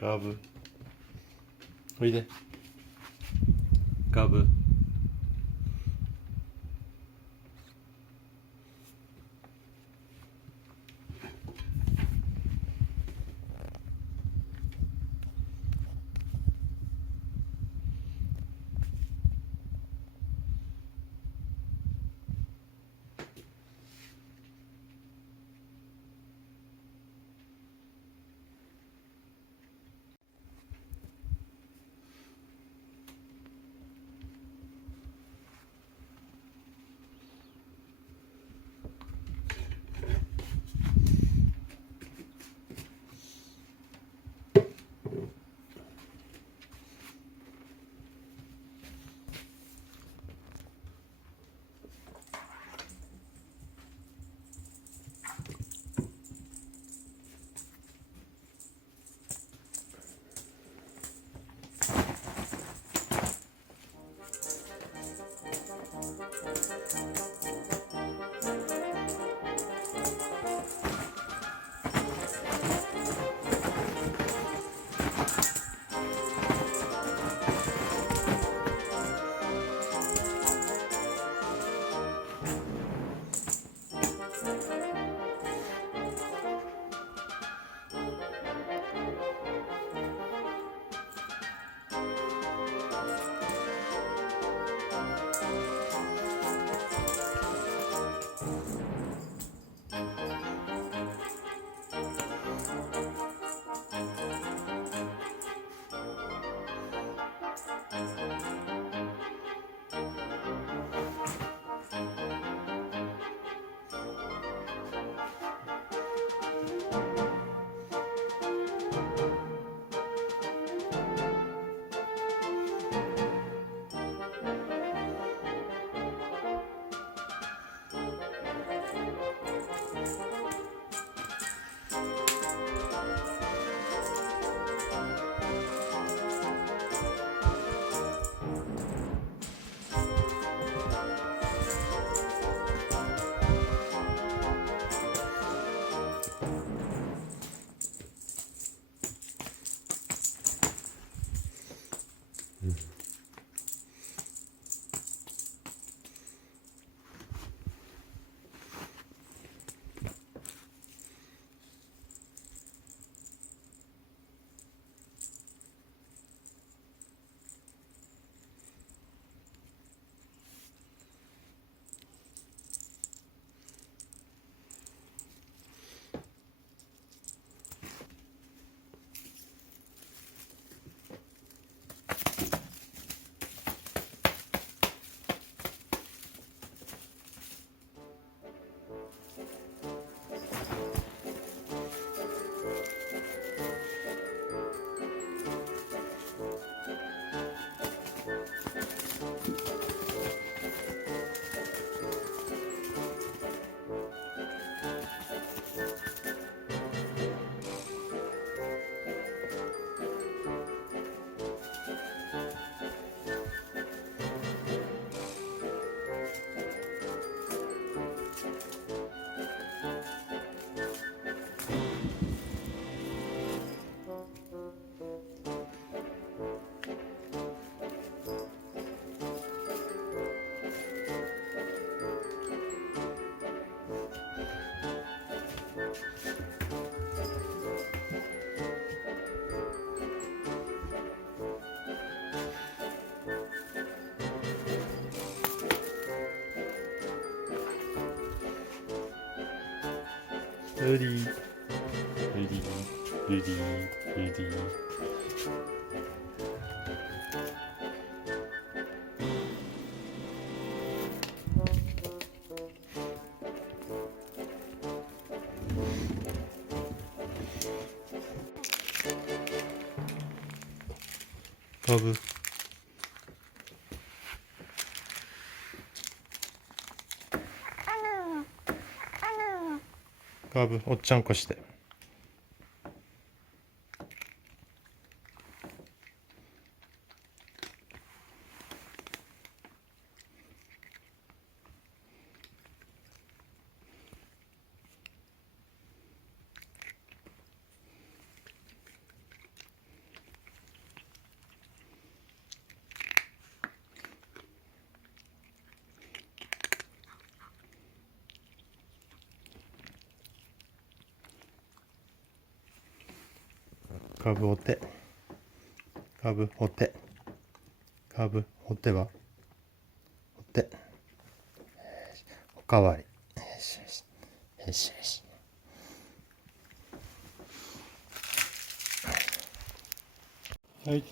ガブおいでガブルディルディルディルディガブガブおっちゃんこしてカブお手。カブお手。カブお手はお手。おかわり。よしよし。よしよし。はい。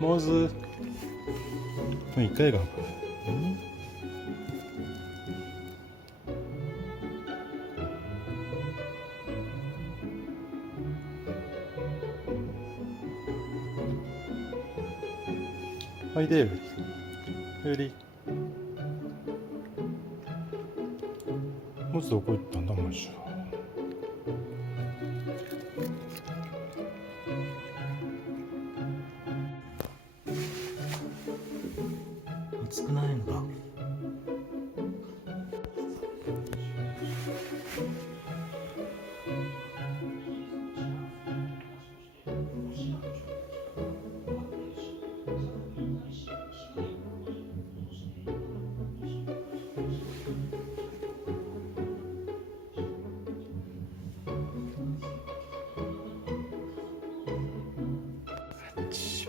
モズ。一回が。はいで、フリ。モズどこ行ったんだ、マジ。熱くないのだ。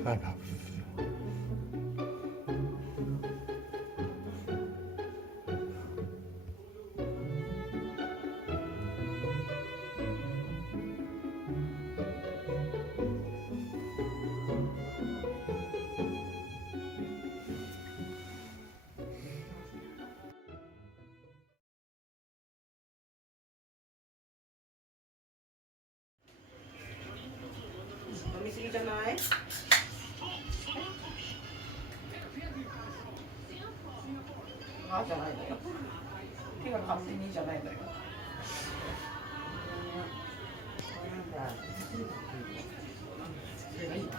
我が飲みすぎじゃない？あじゃないのよ。手が勝手にじゃないのよ。それがいいわ。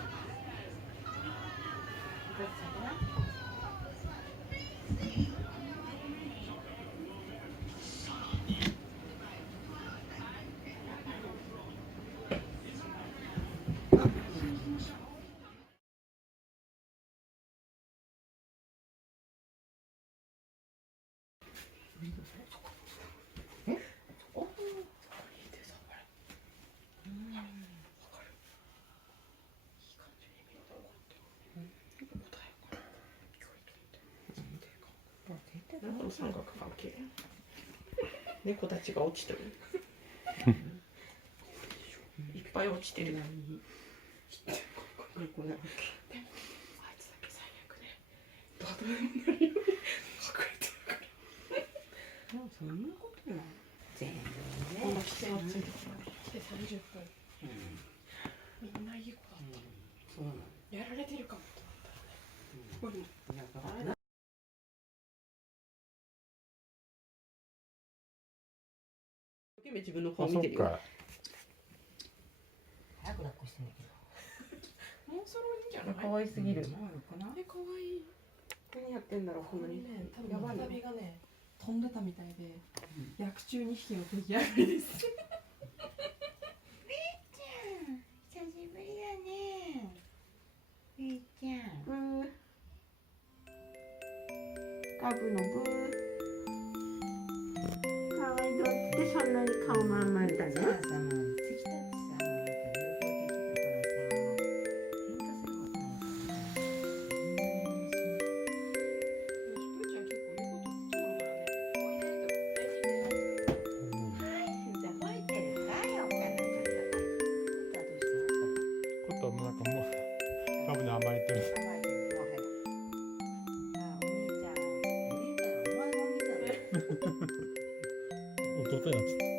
この三角関係。猫たちが落ちてる。いっぱい落ちてる。でもあいつだけ最悪ね。どうでもないように隠れてるから。でもそんなことない。全然ね。この規制がついてきた。来て30分。みんないい子だった。そうなの。やられてるかもと思ったらね。自分の顔見てるよ。早く抱っこしてんだけど。もうそろいいんじゃない？可愛すぎる。可愛い。何やってんだろうこのね、多やばい分片がね飛んでたみたいで、薬中2匹の出来上がりです。みーちゃん、久しぶりだね。みーちゃん。ブー。ガブのブー。可愛いどうってそんなに顔まんまるだね。さあさ、もう関たちさ、もうなんか流行できるからさ、喧嘩することないからさ。プーちゃん結構言うこと通るからね。おいでと便利だよ。はい、じゃあ吠えてるかい、お母さんが。どうした？弟になっちゃった。